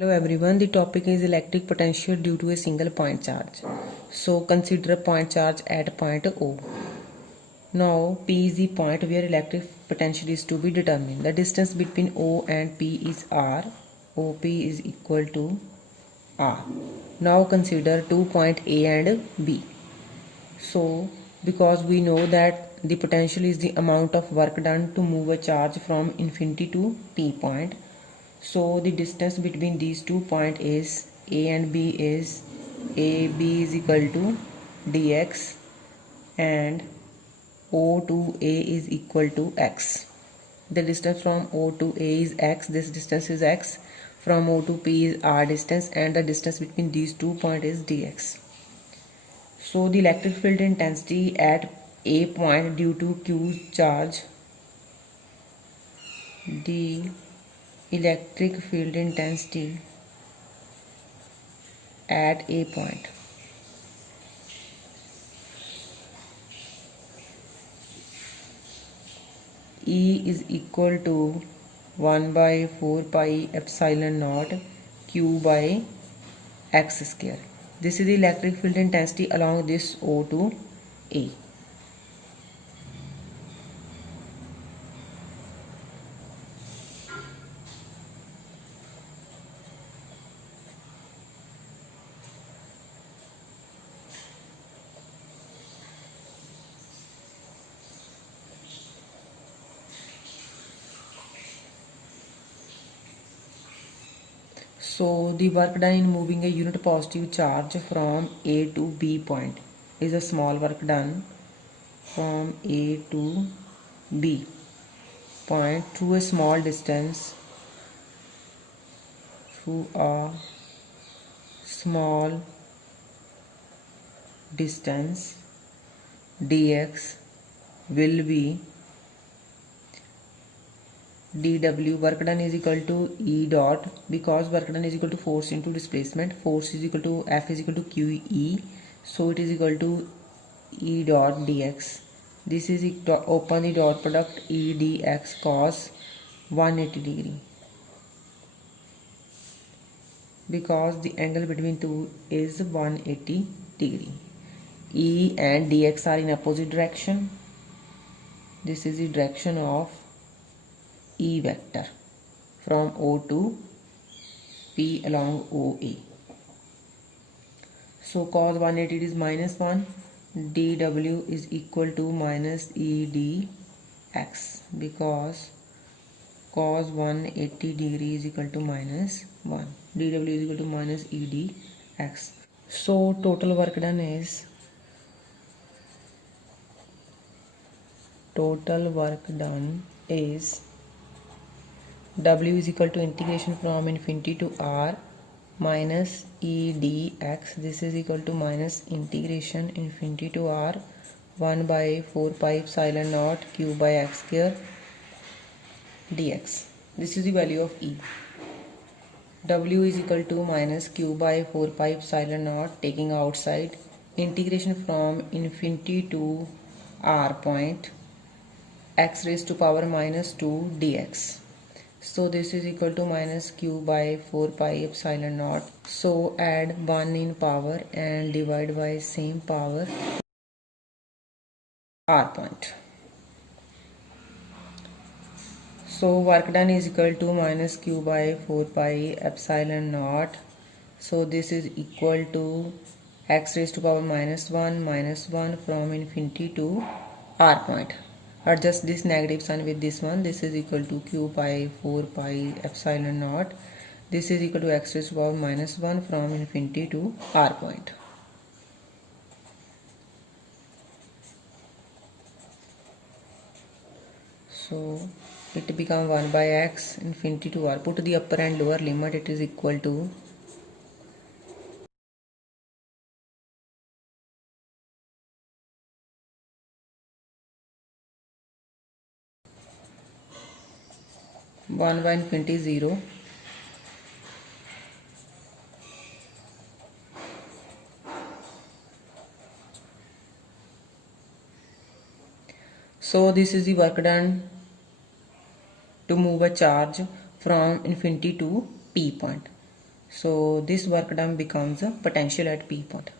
Hello everyone, the topic is electric potential due to a single point charge. So consider a point charge at point O. Now P is the point where electric potential is to be determined. The distance between O and P is R. OP is equal to R. Now consider 2 points A and B. So because we know that the potential is the amount of work done to move a charge from infinity to P point. So the distance between these 2 points is A and B is AB is equal to dx and O to A is equal to x. The distance from O to A is x, this distance is x. From O to P is r distance and the distance between these 2 points is dx. So the electric field intensity at A point due to Q charge, the electric field intensity at A point E is equal to 1 by 4 pi epsilon naught Q by x square. This is the electric field intensity along this O to A. So the work done in moving a unit positive charge from A to B point is a small work done from A to B point through a small distance through a small distance dx will be dw. Work done is equal to E dot, because work done is equal to force into displacement. Force is equal to F is equal to QE, so it is equal to E dot dx. This is open the dot product E dx cos 180 degree, because the angle between two is 180 degree. E and dx are in opposite direction. This is the direction of E vector from O to P along OA. So cos 180 is minus 1, dw is equal to minus EDX, because cos 180 degree is equal to minus 1. dw is equal to minus EDX. So total work done is W is equal to integration from infinity to R minus E dx. This is equal to minus integration infinity to R 1 by 4 pi epsilon naught Q by x square dx. This is the value of E. W is equal to minus Q by 4 pi epsilon naught, taking outside, integration from infinity to R point x raised to power minus 2 dx. So this is equal to minus Q by 4 pi epsilon naught. So add 1 in power and divide by same power R point. So work done is equal to minus Q by 4 pi epsilon naught. So this is equal to x raised to power minus 1 from infinity to R point. Adjust this negative sign with this one. This is equal to Q by 4 pi epsilon naught. This is equal to x raised to power minus 1 from infinity to R point. So it become 1 by x infinity to R. Put the upper and lower limit. It is equal to 1 by infinity 0. So this is the work done to move a charge from infinity to P point. So this work done becomes a potential at P point.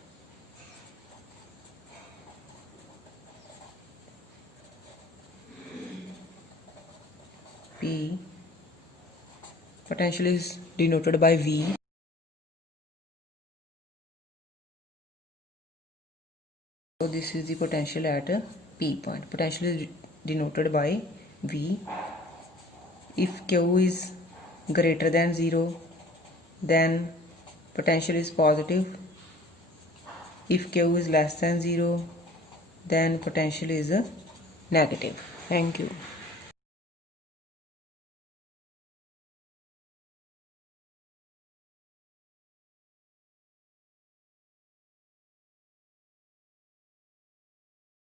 P potential is denoted by V. So this is the potential at P point. Potential is denoted by V. If Q is greater than 0, then potential is positive. If Q is less than 0, then potential is negative. Thank you.